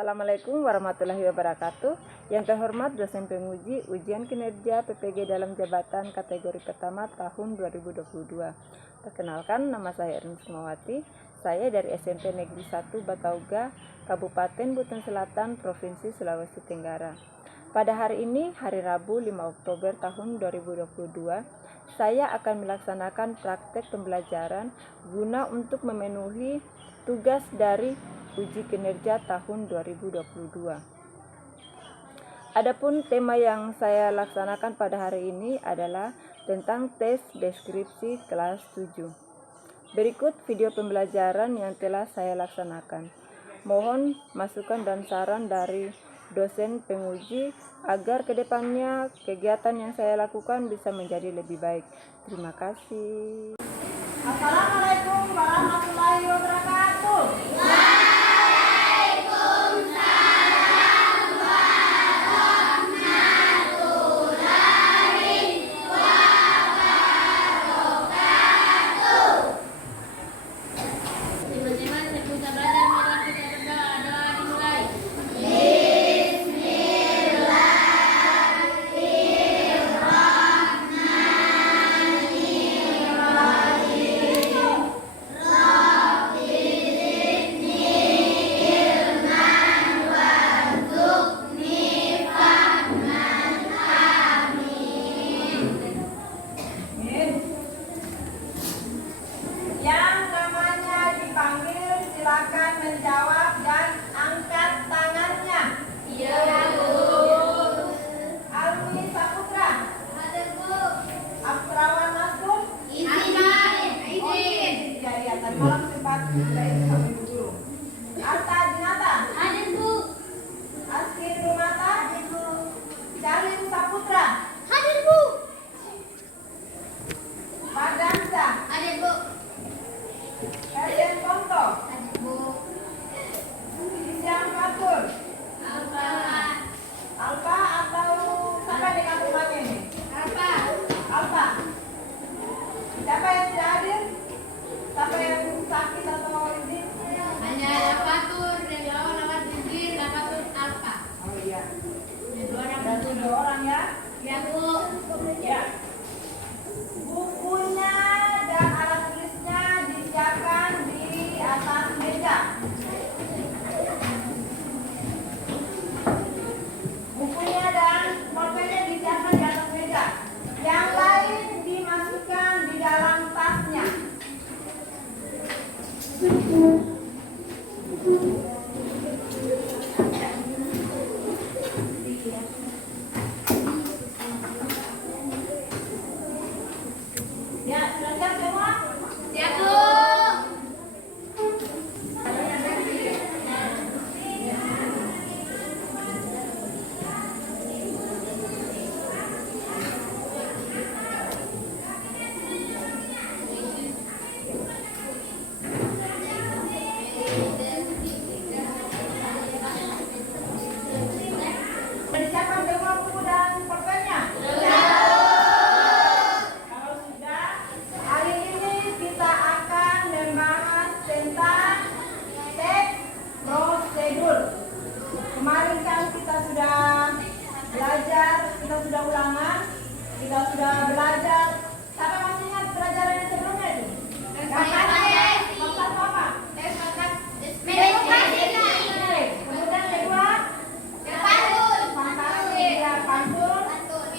Assalamualaikum warahmatullahi wabarakatuh. Yang terhormat dosen penguji ujian kinerja PPG dalam jabatan kategori pertama tahun 2022. Perkenalkan, nama saya Erin Sumawati. Saya dari SMP Negeri 1 Batauga, Kabupaten Buton Selatan, Provinsi Sulawesi Tenggara. Pada hari ini, hari Rabu 5 Oktober tahun 2022, saya akan melaksanakan praktek pembelajaran guna untuk memenuhi tugas dari uji kinerja tahun 2022. Adapun tema yang saya laksanakan pada hari ini adalah tentang tes deskripsi kelas 7. Berikut video pembelajaran yang telah saya laksanakan. Mohon masukan dan saran dari dosen penguji agar kedepannya kegiatan yang saya lakukan bisa menjadi lebih baik. Terima kasih. Assalamualaikum warahmatullahi wabarakatuh. Yang namanya dipanggil silakan menjawab dan angkat tangannya. Iya, Bu. Alwi Saputra. Ada, Bu. Abdurrahman Masud. Izin. Izin. Ya, tadi malam sempat kita itu sampai dulu. Arta Dinata. Ada, Bu. Askin Rumata. Ada, Bu. Jalin Saputra. Hadir, Bu. Madansa. Ada, Bu. Esen Konto. Ada, Bu. Isyam Fatul. Alfa. Alfa atau siapa di kampungnya ini? Alfa. Alfa. Siapa yang tidak hadir? Siapa yang sakit atau ini? Hanya Al-Fatur dan lawan Jizir, Al-Fatur Alfa. Oh iya. Ada Dua orang ya. Ya, Bu. Ya. Bukunya dan alat tulisnya disiapkan di atas meja. Bukunya dan pulpennya disiapkan di atas meja. Yang lain dimasukkan di dalam tasnya. Ya, sudah siap semua? Siap, Bu. Sudah disiapkan semua buku dan pulpennya? Kalau sudah, hari ini kita akan membahas tentang teks prosedur. Kemarin kan kita sudah belajar, kita sudah ulangan, kita sudah belajar. Siapa masih ingat pelajaran yang sebelumnya itu? Yang satu apa? Kemudian kedua, fantasi. Ya, pantun.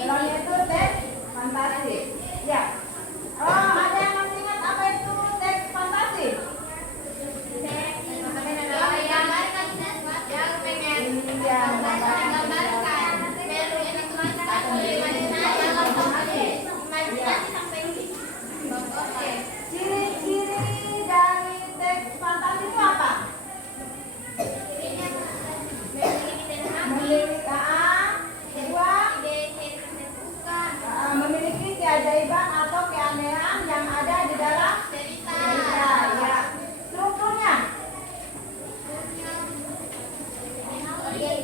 Dalamnya itu teks fantasi. Ya. Oh, ada yang masih ingat apa itu teks fantasi? Ciri-ciri dari teks fantasi itu apa? Memiliki keajaiban atau keanehan yang ada di dalam cerita. Ya. Strukturnya.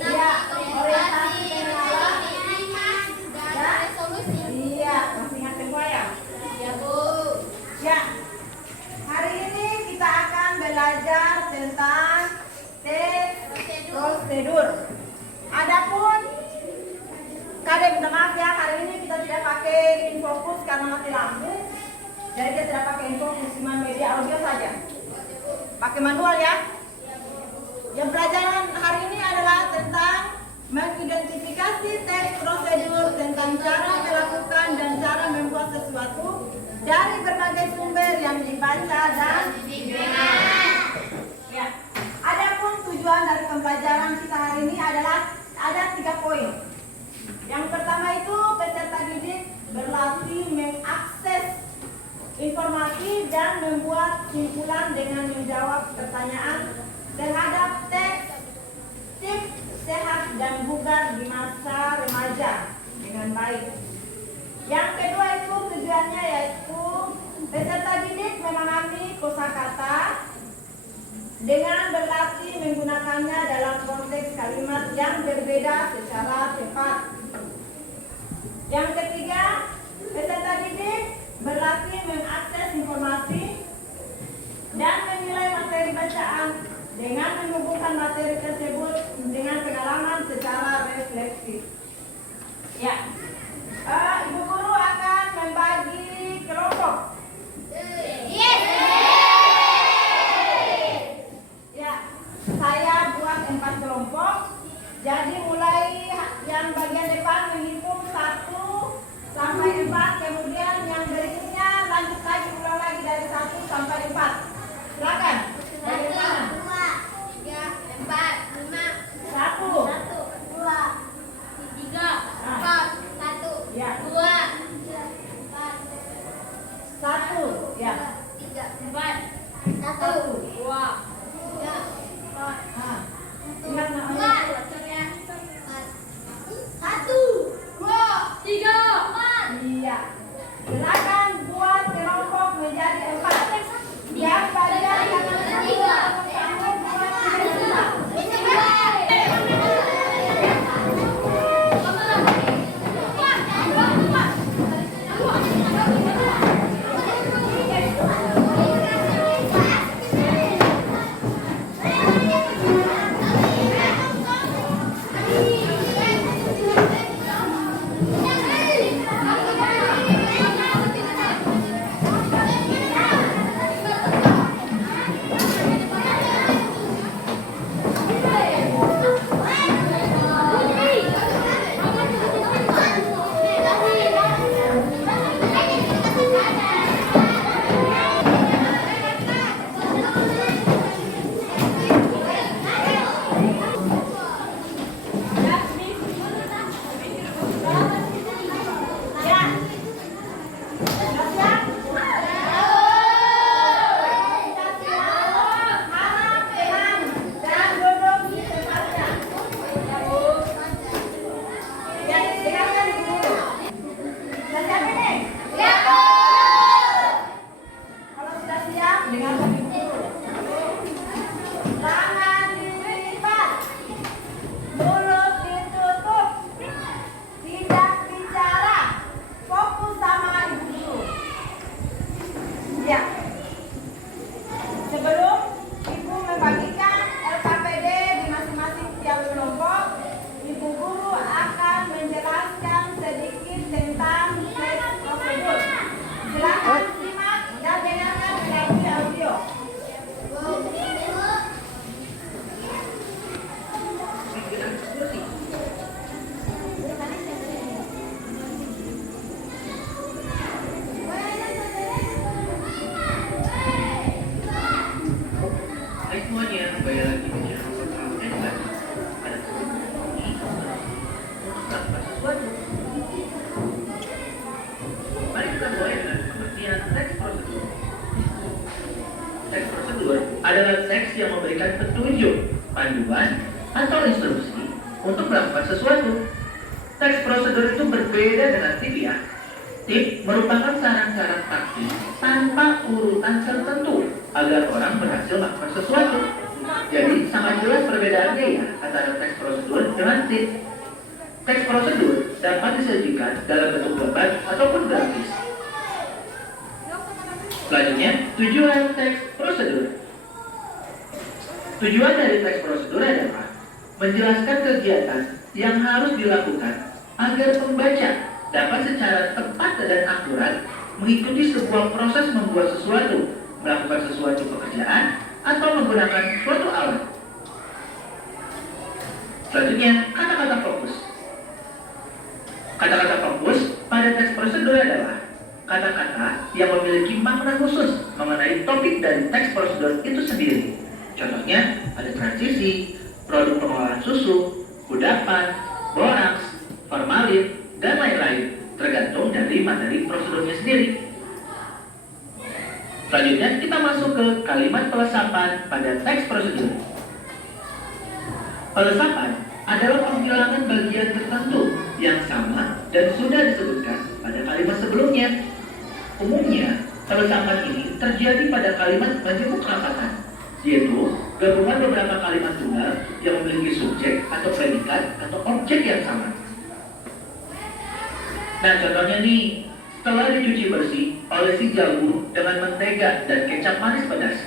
Ya, orientasi pengenalan. Ya. Iya, masih ingat semua ya? Ya, Bu. Ya. Hari ini kita akan belajar tentang teks prosedur. prosedur. Adapun Kade minta maaf ya, hari ini kita tidak pakai infokus karena mati lampu. Jadi kita tidak pakai infokus, cuma media audio saja. Pakai manual ya. Yang pelajaran hari ini adalah tentang mengidentifikasi teks prosedur, tentang cara melakukan dan cara membuat sesuatu dari berbagai sumber yang dibaca dan didengar. Ya. Adapun tujuan dari pembelajaran kita hari ini adalah ada 3 poin. Yang pertama itu peserta didik berlatih mengakses informasi dan membuat simpulan dengan menjawab pertanyaan terhadap teks tips sehat dan bugar di masa remaja dengan baik. Yang kedua itu tujuannya yaitu peserta didik memahami kosakata dengan berlatih menggunakannya dalam konteks kalimat yang berbeda secara tepat. Yang ketiga, peserta didik berlatih mengakses informasi dan menilai materi bacaan dengan menghubungkan materi tersebut dengan pengalaman secara refleksif. Ya, Ibu guru akan membagi kelompok. Ya, saya buat 4 kelompok. Jadi mulai yang bagian depan menghitung 1 sampai 4, kemudian yang berikutnya lanjut lagi ulang lagi dari 1 sampai 4. Silakan. Dari mana? 2, 3, 4, 5, 1. 2, 3, 4, 1, Ya. 2, 1. Ya. 3, 4, 1. 2, 3, 4, Ah. Ingat namanya. 1, 2, 3, 4. Iya. Silakan buat kelompok menjadi 4. Yang bagian kanan kamu buat menjadi 4. adalah teks yang memberikan petunjuk, panduan, atau instruksi untuk melakukan sesuatu. Teks prosedur itu berbeda dengan tip ya. Tip merupakan saran-saran taktis tanpa urutan tertentu agar orang berhasil melakukan sesuatu. Jadi sangat jelas perbedaannya ya antara teks prosedur dengan tip. Teks prosedur dapat disajikan dalam bentuk gambar ataupun grafis. Selanjutnya, tujuan teks prosedur. Tujuan dari teks prosedur adalah menjelaskan kegiatan yang harus dilakukan agar pembaca dapat secara tepat dan akurat mengikuti sebuah proses membuat sesuatu, melakukan sesuatu pekerjaan, atau menggunakan suatu alat. Selanjutnya, kata-kata fokus. Kata-kata fokus pada teks prosedur adalah kata-kata yang memiliki makna khusus mengenai topik dari teks prosedur itu sendiri. Contohnya, ada transisi, produk pengolahan susu, kudapan, boraks, formalin, dan lain-lain, tergantung dari materi prosedurnya sendiri. Selanjutnya, kita masuk ke kalimat pelesapan pada teks prosedur. Pelesapan adalah penghilangan bagian tertentu yang sama dan sudah disebutkan pada kalimat sebelumnya. Umumnya, pelesapan ini terjadi pada kalimat majemuk rapatan, yaitu gabungan beberapa kalimat tunggal yang memiliki subjek atau predikat atau objek yang sama. Nah, contohnya nih, setelah dicuci bersih, olesi jagung dengan mentega dan kecap manis pedas.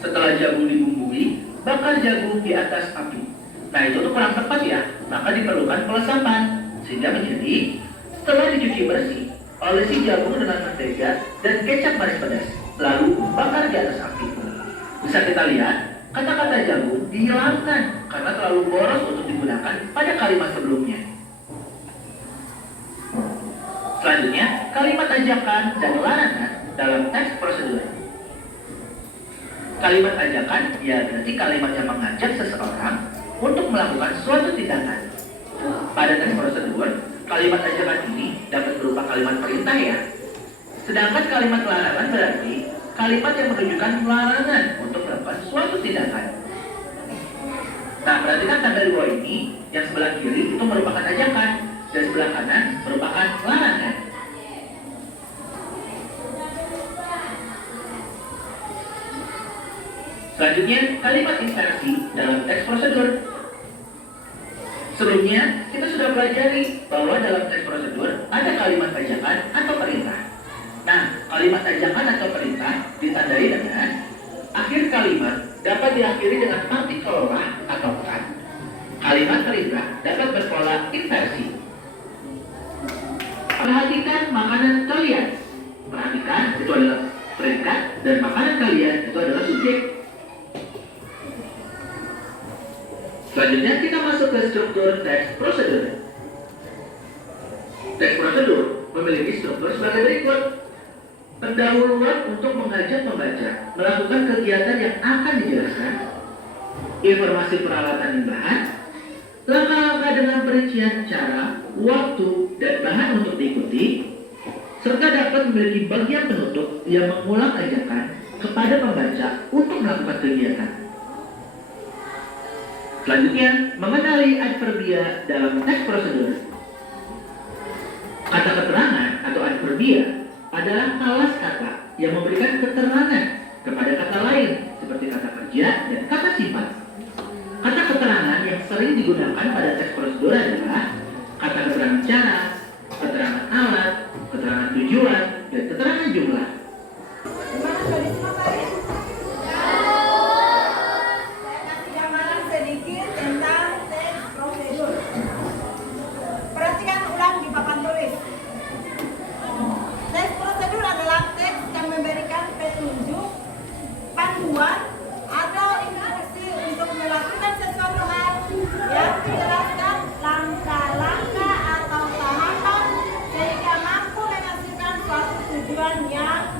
Setelah jagung dibumbui, bakar jagung di atas api. Nah, itu tuh kurang tepat ya, maka diperlukan pelesapan. Sehingga menjadi, setelah dicuci bersih, olesi jagung dengan mentega dan kecap manis pedas, lalu bakar di atas api. Bisa kita lihat, kata-kata jagung dihilangkan karena terlalu boros untuk digunakan pada kalimat sebelumnya. Selanjutnya, kalimat ajakan dan larangan dalam teks prosedur. Kalimat ajakan, ya berarti kalimat yang mengajak seseorang untuk melakukan suatu tindakan. Pada teks prosedur, kalimat ajakan ini dapat berupa kalimat perintah ya. Sedangkan kalimat larangan berarti kalimat yang menunjukkan larangan untuk melakukan suatu tindakan. Nah, perhatikan tanda dua ini, yang sebelah kiri itu merupakan ajakan, dan sebelah kanan merupakan larangan. Selanjutnya, kalimat instansi dalam teks prosedur. Sebelumnya, kita sudah pelajari bahwa dalam teks prosedur ada kalimat ajakan atau perintah. Nah, kalimat ajakan atau perintah ditandai dengan akhir kalimat dapat diakhiri dengan partikel lah atau kan. Kalimat perintah dapat berpola inversi. Perhatikan makanan kalian. Perhatikan itu adalah predikat dan makanan kalian itu adalah subjek. Selanjutnya kita masuk ke struktur teks prosedur. Teks prosedur memiliki struktur sebagai berikut. Pendahuluan untuk mengajak pembaca melakukan kegiatan yang akan dijelaskan, informasi peralatan dan bahan, langkah-langkah dengan perincian cara, waktu, dan bahan untuk diikuti, serta dapat memiliki bagian penutup yang mengulang ajakan kepada pembaca untuk melakukan kegiatan. Selanjutnya, mengenali adverbia dalam teks prosedur. Kata keterangan atau adverbia adalah alas kata yang memberikan keterangan kepada kata lain seperti kata kerja dan kata sifat. Kata keterangan yang sering digunakan pada teks prosedur adalah kata keterangan cara, keterangan alat, keterangan tujuan, dan keterangan jumlah. Gimana tadi semua tadi? Saya kasih gambaran sedikit tentang teks prosedur. Perhatikan ulang di papan tulis. Teks prosedur adalah teks yang memberikan petunjuk, panduan, atau instruksi untuk melakukan sesuatu hal yang menjelaskan langkah-langkah atau tahapan sehingga mampu menghasilkan suatu tujuan yang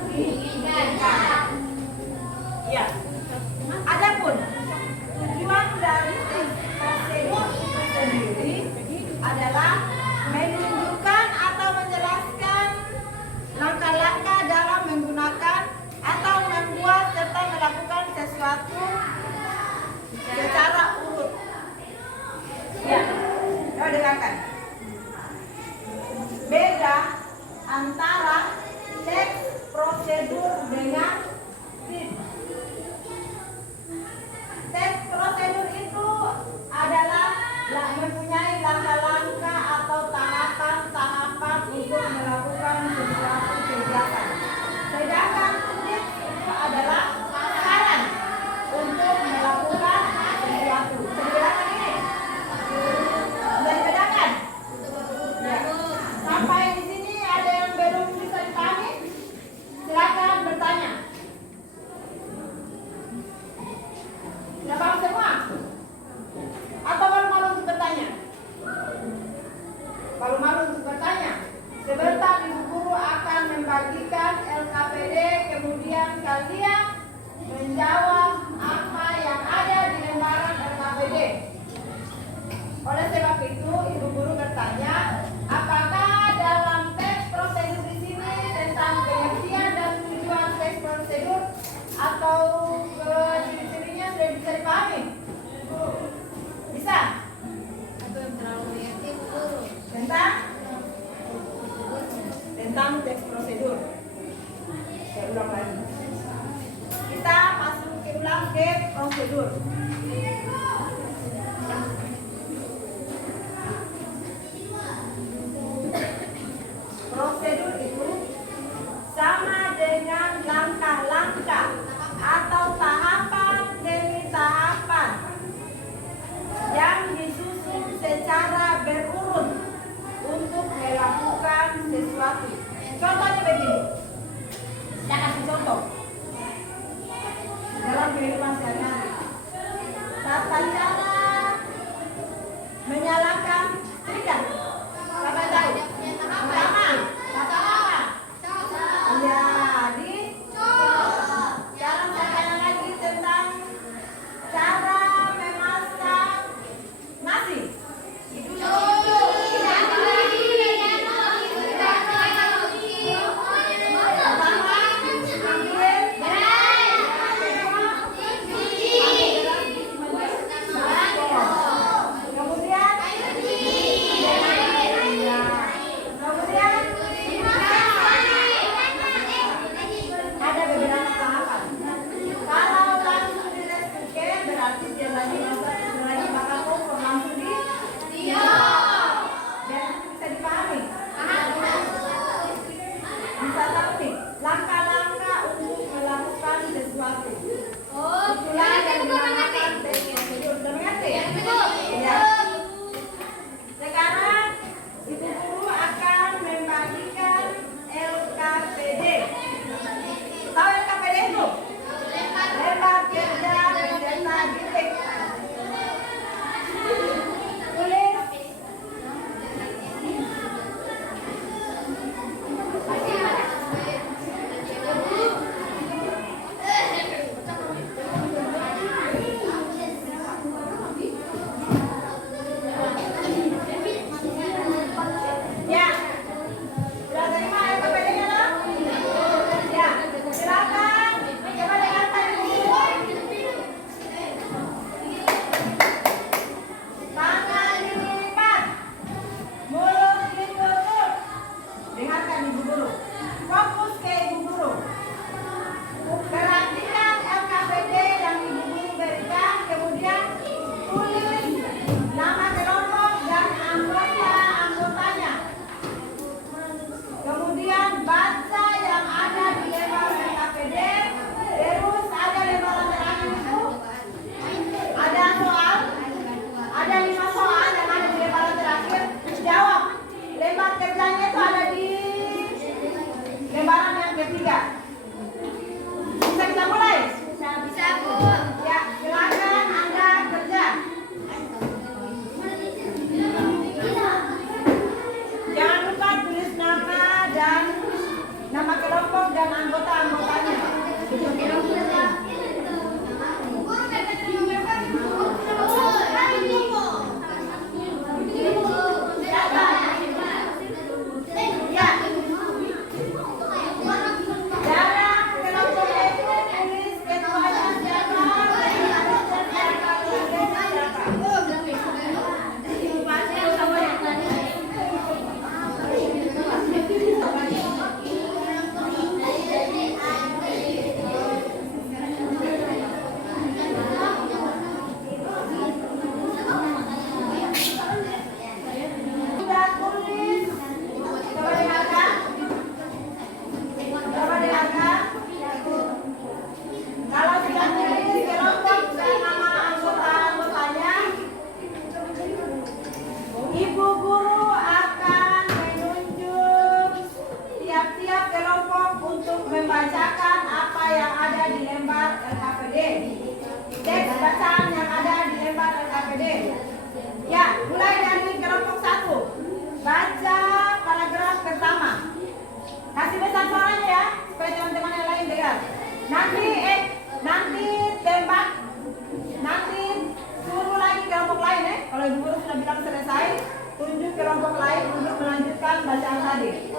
Kalau guru sudah bilang selesai, tunjuk kelompok lain untuk melanjutkan bacaan tadi.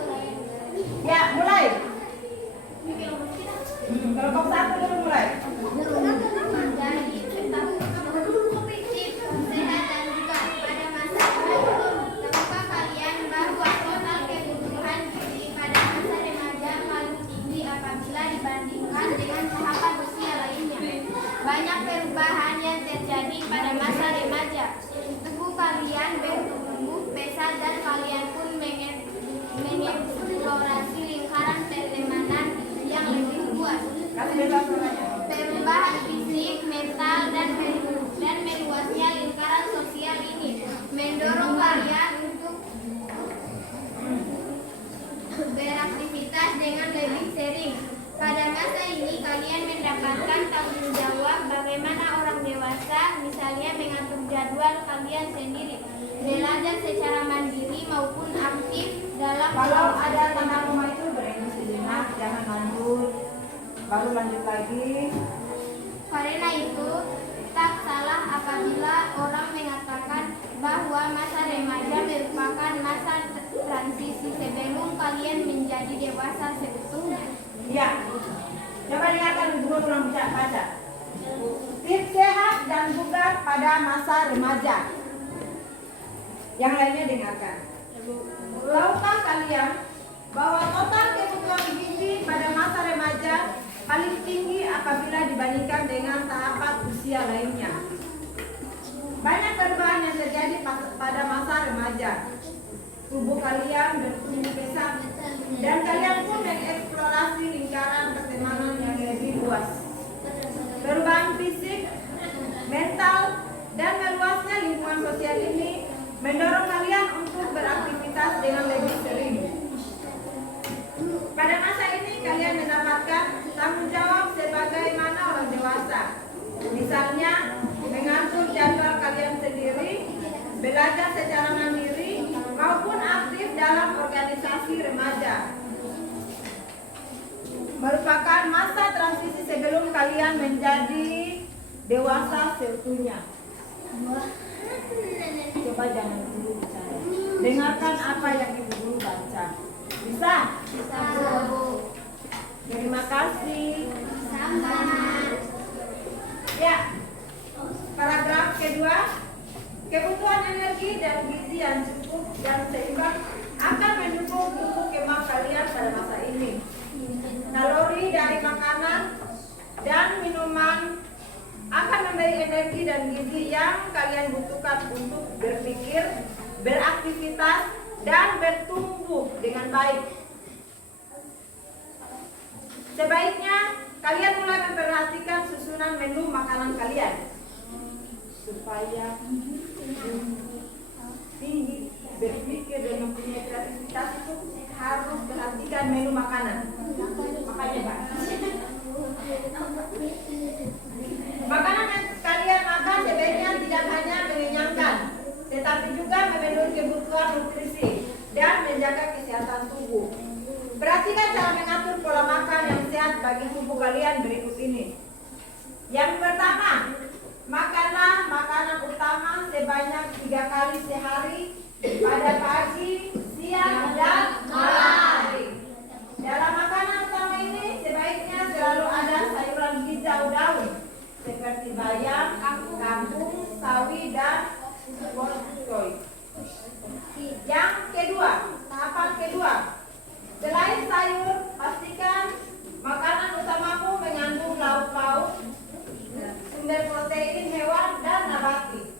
Ya, mulai. Kelompok 1 dulu mulai. Sehat dan juga pada masa itu, tahukah kalian bahwa total kebutuhan gizi pada masa remaja paling tinggi apabila dibandingkan dengan tahapan usia lainnya? Banyak perubahan yang terjadi pada masa remaja. Tubuh kalian bertumbuh pesat dan kalian pun mengeksplorasi lingkaran pertemanan yang lebih luas. Perubahan fisik, mental, dan meluasnya lingkaran sosial ini mendorong kalian untuk beraktivitas dengan lebih sering. Pada masa ini kalian mendapatkan tanggung jawab bagaimana orang dewasa, misalnya mengatur jadwal kalian sendiri, belajar secara mandiri maupun aktif dalam Kalau ada tanda koma itu berhenti sejenak, jangan lanjut. Baru lanjut lagi. Karena itu, tak salah apabila orang mengatakan bahwa masa remaja merupakan masa transisi sebelum kalian menjadi dewasa sebetulnya. Ya. Coba dengarkan guru ulang baca. Tips sehat dan bugar pada masa remaja. Yang lainnya dengarkan. Tahukah kalian bahwa total kebutuhan gizi pada masa remaja paling tinggi apabila dibandingkan dengan tahapan usia lainnya? Banyak perubahan yang terjadi pada masa remaja. Tubuh kalian bertumbuh pesat dan kalian pun mengeksplorasi lingkaran pertemanan yang lebih luas. Perubahan fisik, mental, dan meluasnya lingkungan sosial ini mendorong kalian untuk beraktivitas dengan lebih sering. Pada masa ini kalian mendapatkan tanggung jawab sebagaimana orang dewasa. Misalnya, mengatur jadwal kalian sendiri, belajar secara mandiri, maupun aktif dalam organisasi remaja. Merupakan masa transisi sebelum kalian menjadi dewasa seutuhnya. Coba jangan dulu bicara. Dengarkan apa yang ibu guru baca. Bisa? Bisa. Terima kasih. Sama. Ya. Paragraf kedua. Kebutuhan energi dan gizi yang cukup dan seimbang akan mendukung tubuh kemah kalian pada masa ini. Kalori dari makanan dan minuman akan memberi energi dan gizi yang kalian butuhkan untuk berpikir, beraktivitas, dan bertumbuh dengan baik. Sebaiknya kalian mulai memperhatikan susunan menu makanan kalian supaya tinggi berpikir dan mempunyai kreativitas itu harus perhatikan menu makanan. Makanya Pak, makanan yang kalian makan sebaiknya tidak hanya mengenyangkan, tetapi juga memenuhi kebutuhan nutrisi dan menjaga kesehatan tubuh. Perhatikan cara mengatur pola makan yang sehat bagi tubuh kalian berikut ini. Yang pertama, makanlah makanan utama sebanyak 3 kali sehari pada pagi, siang, dan malam hari. Dalam makanan utama ini sebaiknya selalu ada sayuran hijau daun seperti bayam, kangkung, sawi, dan wortel. Yang kedua, tahapan kedua, selain sayur, pastikan makanan utamamu mengandung lauk-lauk, sumber protein hewan dan nabati.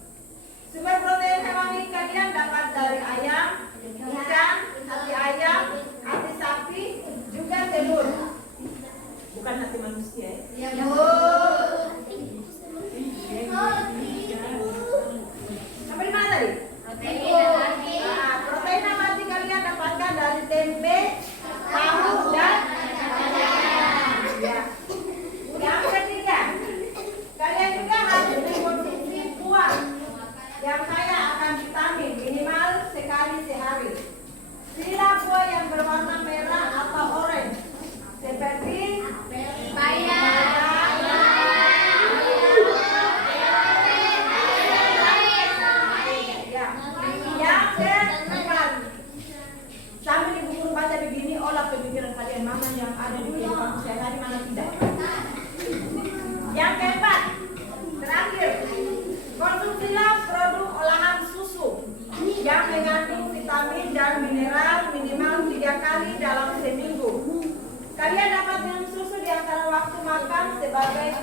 Sumber protein hewani kalian dapat dari ayam, ikan, hati ayam, hati sapi, juga telur. Bukan hati manusia ya.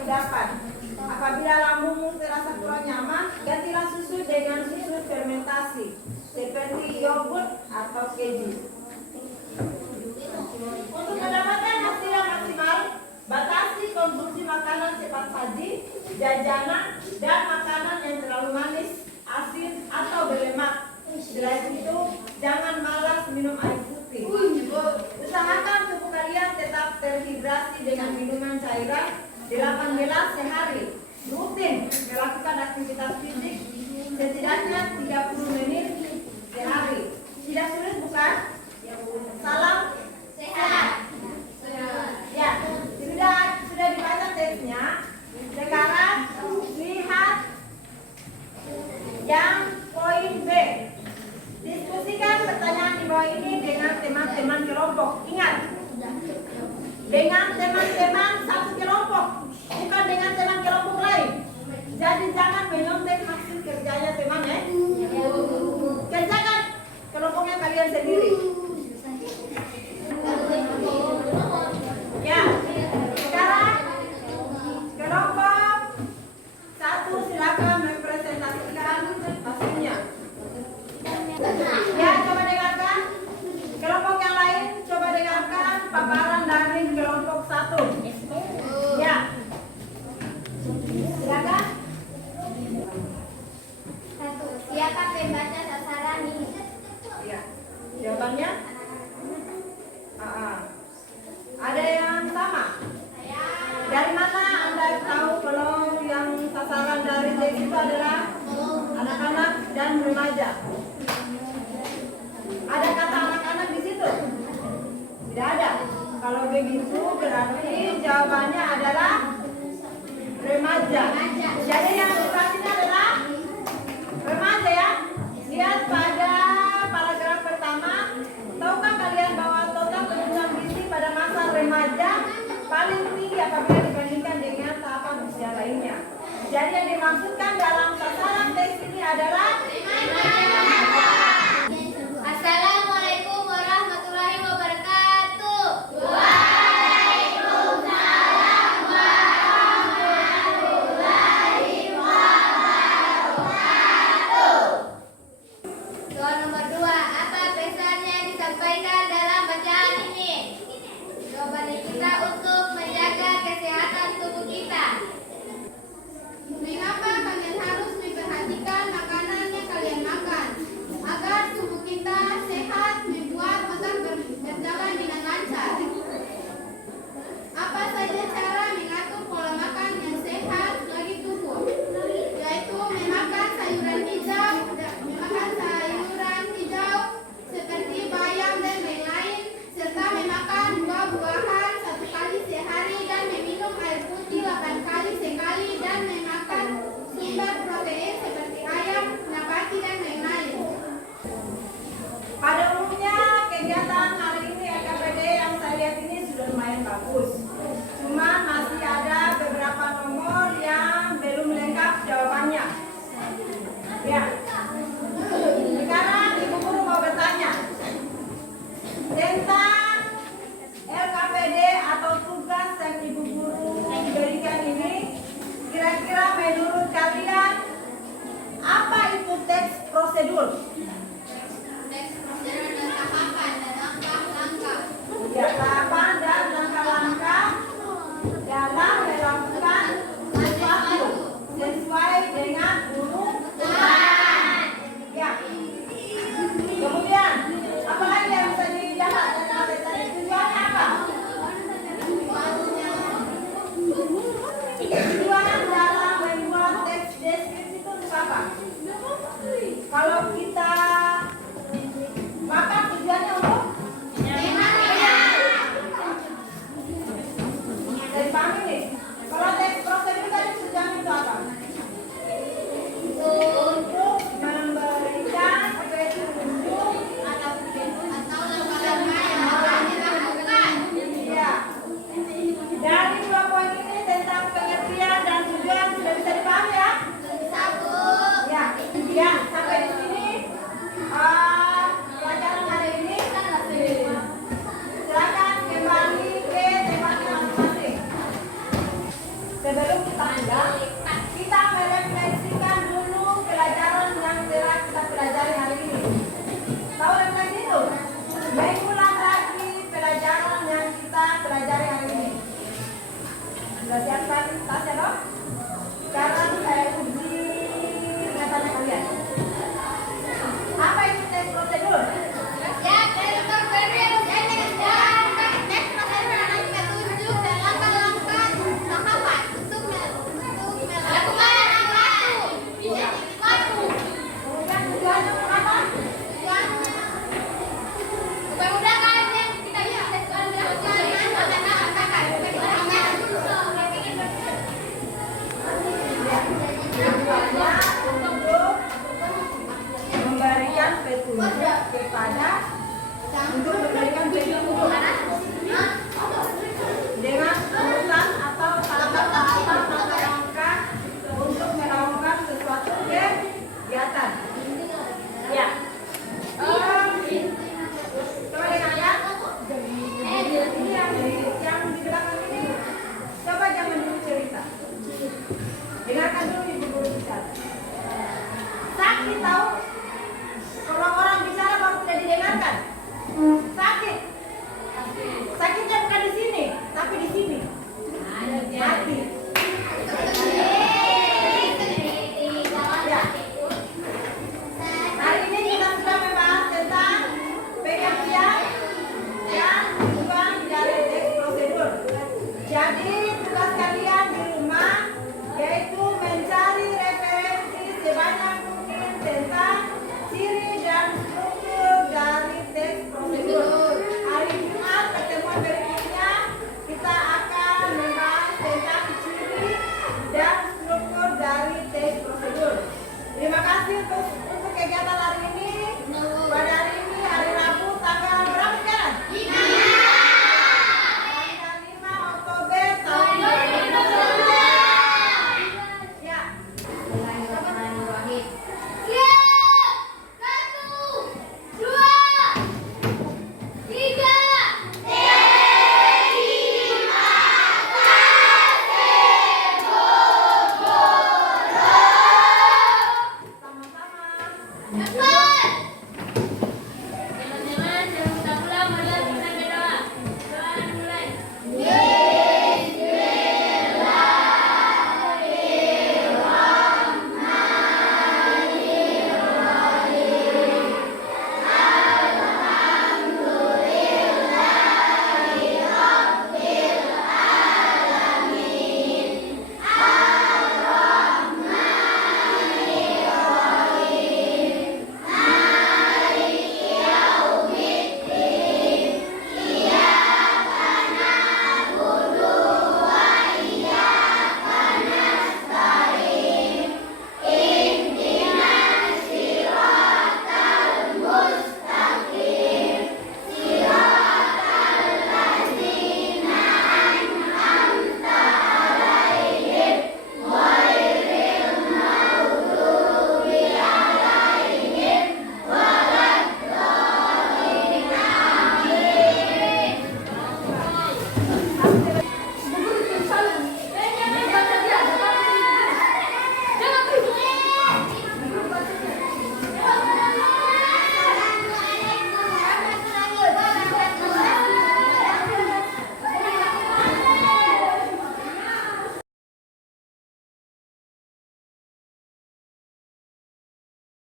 kudapan. Apabila lambungmu terasa kurang nyaman, gantilah susu dengan susu fermentasi seperti yogurt atau keju. Untuk mendapatkan hasil yang maksimal, batasi konsumsi makanan cepat saji, jajanan, dan makanan yang terlalu manis, asin, atau berlemak. Selain itu, jangan malas minum air putih. Usahakan tubuh kalian tetap terhidrasi dengan minuman cairan 8 gelas sehari. Rutin melakukan aktivitas fisik setidaknya 30 menit sehari. Tidak sulit bukan? Salam sehat. Ya, sudah dibaca teksnya. Sekarang lihat yang poin B. Diskusikan pertanyaan di bawah ini dengan teman-teman kelompok. Ingat, dengan teman-teman satu kelompok, bukan dengan teman kelompok lain. Jadi jangan menyontek hasil kerjanya teman ya. Kerjakan kelompoknya kalian sendiri. Ya, sekarang kelompok satu silakan mempresentasikan hasilnya. Ya, coba dengarkan. Kelompok yang lain coba dengarkan paparan dari kelompok satu. Ya, silakan. Siapa pembaca sasaran ini? Ya, jawabannya? Ada yang sama? Dari mana Anda tahu kalau yang sasaran dari teks itu adalah anak-anak dan remaja? Ada kata anak-anak di situ? Tidak ada. Kalau begitu berarti jawabannya adalah remaja. Jadi yang dipastikan adalah remaja ya. Lihat pada paragraf pertama. Tahukah kalian bahwa total kebutuhan gizi pada masa remaja paling tinggi apabila dibandingkan dengan tahapan usia lainnya? Jadi yang dimaksudkan dalam sasaran teks ini adalah Assalamualaikum warahmatullahi wabarakatuh. kepada untuk memberikan petunjuk dengan urutan atau kata-kata langkah untuk melakukan sesuatu kegiatan. Ya. Coba dengarkan. Ini yang di belakang ini. Coba jangan dulu cerita. Dengarkan dulu ibu guru bicara. Sakit tahu? Kalau orang bicara baru tidak didengarkan. Sakit. Sakitnya bukan di sini, tapi di sini. Hati. Ya. Hari ini kita sudah membahas tentang pengertian dan tujuan dari teks prosedur. Jadi tugas kalian di rumah yaitu mencari referensi sebanyak mungkin tentang ciri dan struktur dari teks prosedur. Hari Jumat pertemuan berikutnya kita akan membahas tentang ciri dan struktur dari teks prosedur. Terima kasih untuk kegiatan hari ini. Pada hari ini hari Rabu tanggal berapa sekarang? 5. Tanggal 5 Oktober tahun 2020. Ya. Bismillahirrahmanirrahim. Siap. 1, 2, 3. Sama-sama. Cepat.